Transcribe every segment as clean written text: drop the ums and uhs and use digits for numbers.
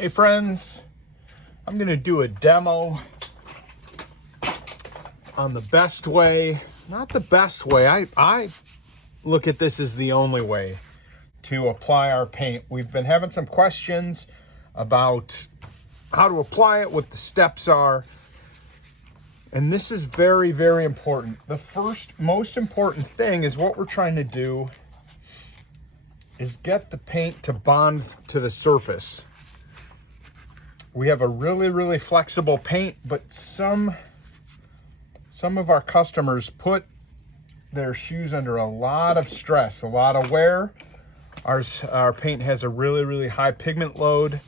Hey friends, I'm going to do a demo on the best way, not the best way, I look at this as the only way to apply our paint. We've been having some questions about how to apply it, what the steps are, and this is very, very important. The first most important thing is what we're trying to do is get the paint to bond to the surface. We have a really, really flexible paint, but some of our customers put their shoes under a lot of stress, a lot of wear. Our paint has a really, really high pigment load,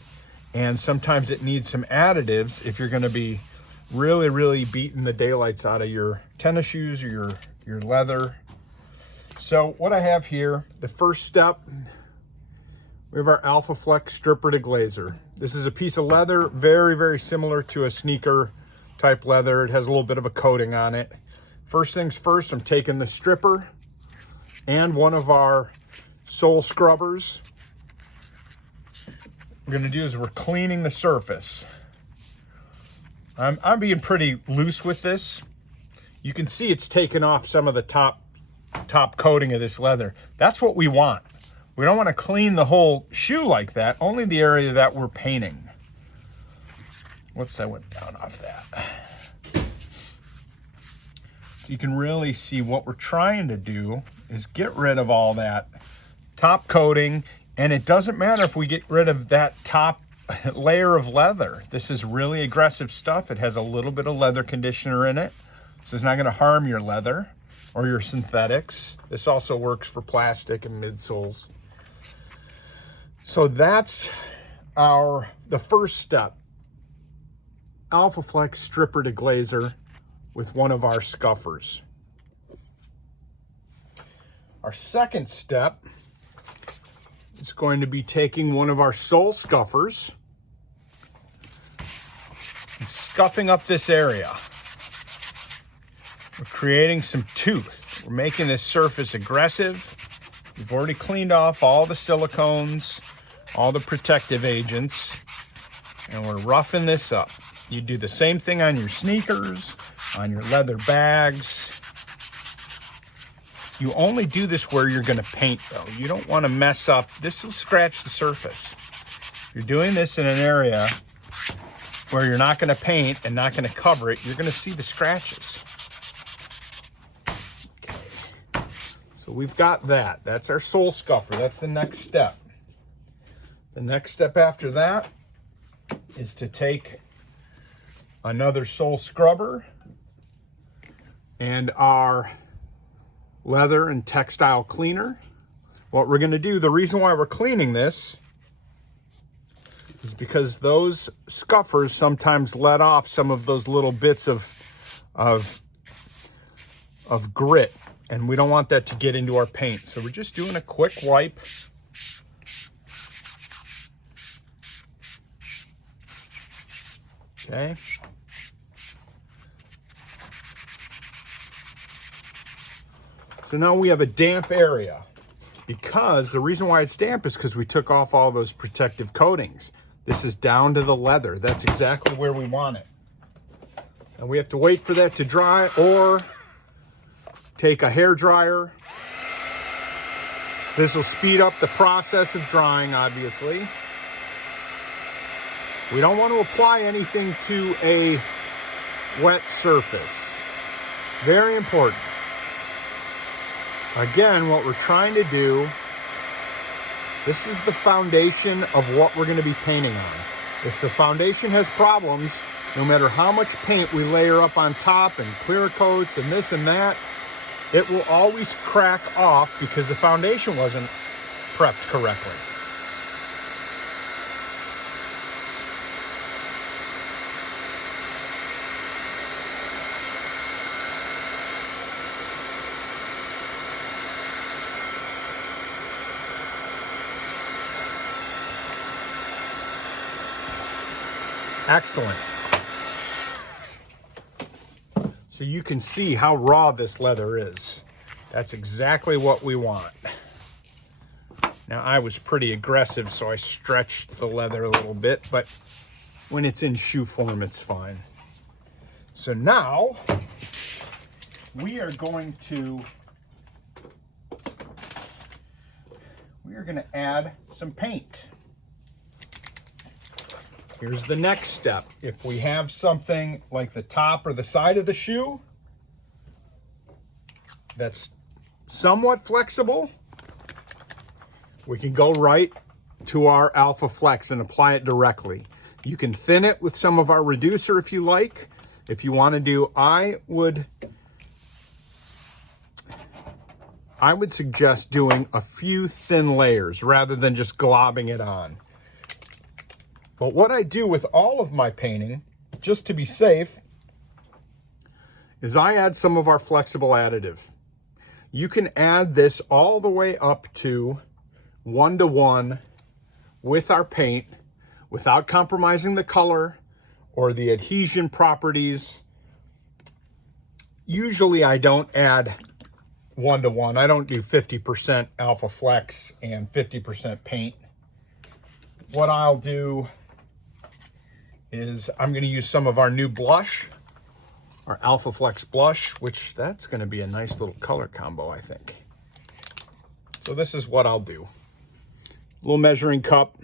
and sometimes it needs some additives if you're going to be really, really beating the daylights out of your tennis shoes or your leather. So what I have here, the first step, we have our alphaflex stripper deglazer. This is a piece of leather, very, very similar to a sneaker type leather. It has a little bit of a coating on it. First things first, I'm taking the stripper and one of our sole scrubbers. What we're gonna do is we're cleaning the surface. I'm being pretty loose with this. You can see it's taken off some of the top coating of this leather. That's what we want. We don't want to clean the whole shoe like that, only the area that we're painting. Whoops, I went down off that. So you can really see what we're trying to do is get rid of all that top coating, and it doesn't matter if we get rid of that top layer of leather. This is really aggressive stuff. It has a little bit of leather conditioner in it, so it's not going to harm your leather or your synthetics. This also works for plastic and midsoles. So that's the first step. alphaflex stripper deglazer with one of our scuffers. Our second step is going to be taking one of our sole scuffers and scuffing up this area. We're creating some tooth. We're making this surface aggressive. We've already cleaned off all the silicones, all the protective agents, and we're roughing this up. You do the same thing on your sneakers, on your leather bags. You only do this where you're going to paint, though. You don't want to mess up. This will scratch the surface. You're doing this in an area where you're not going to paint and not going to cover it. You're going to see the scratches. Okay. So we've got that. That's our sole scuffer. That's the next step. The next step after that is to take another sole scrubber and our leather and textile cleaner. What we're going to do, the reason why we're cleaning this is because those scuffers sometimes let off some of those little bits of grit, and we don't want that to get into our paint. So we're just doing a quick wipe. Okay. So now we have a damp area, because the reason why it's damp is because we took off all those protective coatings. This is down to the leather. That's exactly where we want it. And we have to wait for that to dry, or take a hair dryer. This will speed up the process of drying, obviously. We don't want to apply anything to a wet surface. Very important. Again, what we're trying to do, this is the foundation of what we're going to be painting on. If the foundation has problems, no matter how much paint we layer up on top and clear coats and this and that, it will always crack off because the foundation wasn't prepped correctly. Excellent. So you can see how raw this leather is. That's exactly what we want. Now, I was pretty aggressive, so I stretched the leather a little bit, but when it's in shoe form, it's fine. So now we are going to add some paint. Here's the next step. If we have something like the top or the side of the shoe that's somewhat flexible, we can go right to our alphaflex and apply it directly. You can thin it with some of our reducer if you like. If you want to do, I would suggest doing a few thin layers rather than just globbing it on. But what I do with all of my painting, just to be safe, is I add some of our flexible additive. You can add this all the way up to 1-to-1 with our paint without compromising the color or the adhesion properties. Usually I don't add 1-to-1. I don't do 50% alphaflex and 50% paint. What I'll do is I'm going to use some of our new blush, our alphaflex blush, which that's going to be a nice little color combo, I think. So this is what I'll do. A little measuring cup.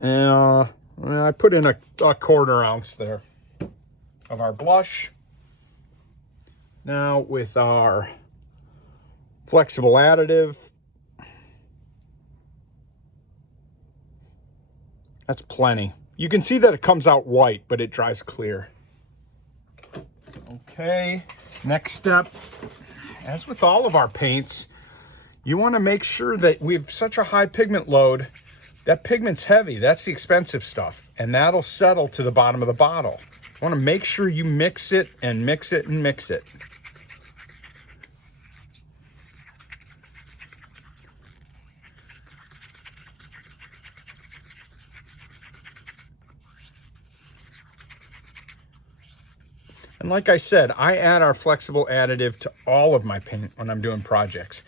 And I put in a 1/4 ounce there of our blush. Now with our flexible additive, that's plenty. You can see that it comes out white, but it dries clear. Okay, next step, as with all of our paints, you want to make sure that we have such a high pigment load. That pigment's heavy, that's the expensive stuff, and that'll settle to the bottom of the bottle. You want to make sure you mix it and mix it and mix it. And like I said, I add our flexible additive to all of my paint when I'm doing projects.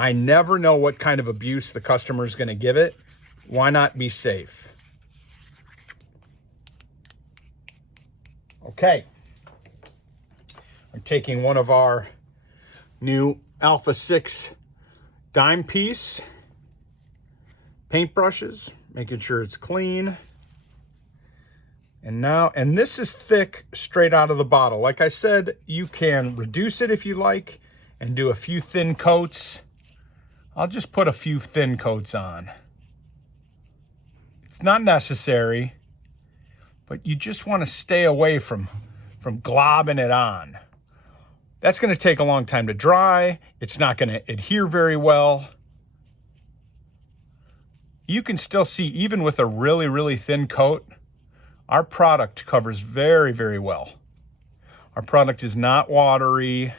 I never know what kind of abuse the customer is going to give it. Why not be safe? Okay. I'm taking one of our new Alpha 6 dime piece paintbrushes, making sure it's clean. And this is thick straight out of the bottle. Like I said, you can reduce it if you like and do a few thin coats. I'll just put a few thin coats on. It's not necessary, but you just want to stay away from globbing it on. That's going to take a long time to dry. It's not going to adhere very well. You can still see, even with a really, really thin coat, our product covers very, very well. Our product is not watery.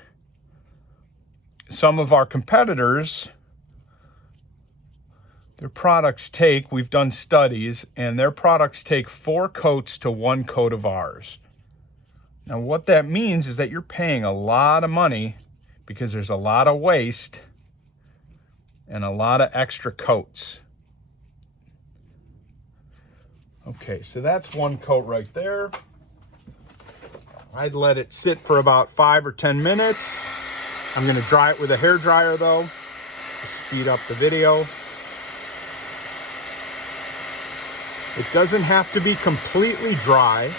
Some of our competitors, their products take, we've done studies, and their products take 4 coats to 1 coat of ours. Now what that means is that you're paying a lot of money because there's a lot of waste and a lot of extra coats. Okay, so that's 1 coat right there. I'd let it sit for about 5 or 10 minutes. I'm gonna dry it with a hair dryer though, to speed up the video. It doesn't have to be completely dry.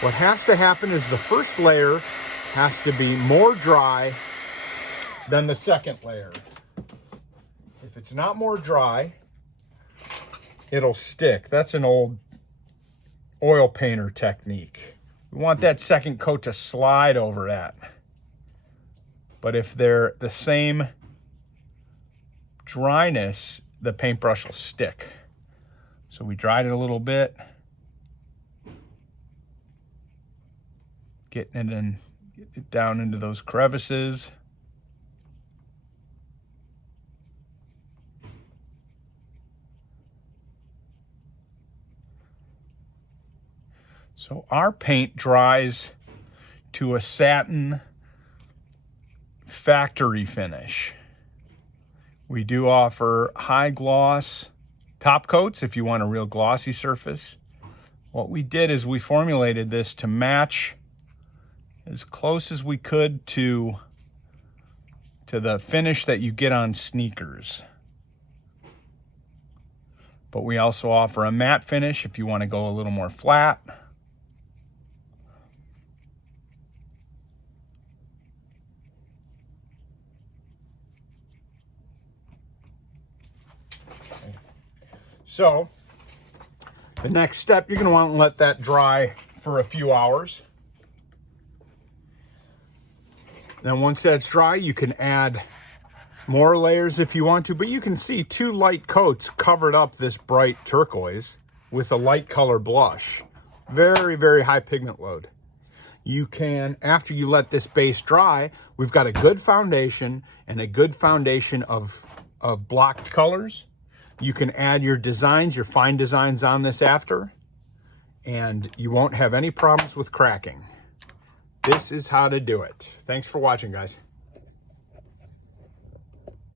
What has to happen is the first layer has to be more dry than the second layer. If it's not more dry, it'll stick. That's an old oil painter technique. We want that second coat to slide over that. But if they're the same dryness, the paintbrush will stick. So we dried it a little bit. Getting it down into those crevices. So our paint dries to a satin factory finish. We do offer high gloss top coats if you want a real glossy surface. What we did is we formulated this to match as close as we could to the finish that you get on sneakers. But we also offer a matte finish if you want to go a little more flat. So the next step, you're going to want to let that dry for a few hours. Then once that's dry, you can add more layers if you want to, but you can see 2 light coats covered up this bright turquoise with a light color blush. Very, very high pigment load. You can, after you let this base dry, we've got a good foundation and a good foundation of blocked colors. You can add your designs, your fine designs on this after, and you won't have any problems with cracking. This is how to do it. Thanks for watching, guys.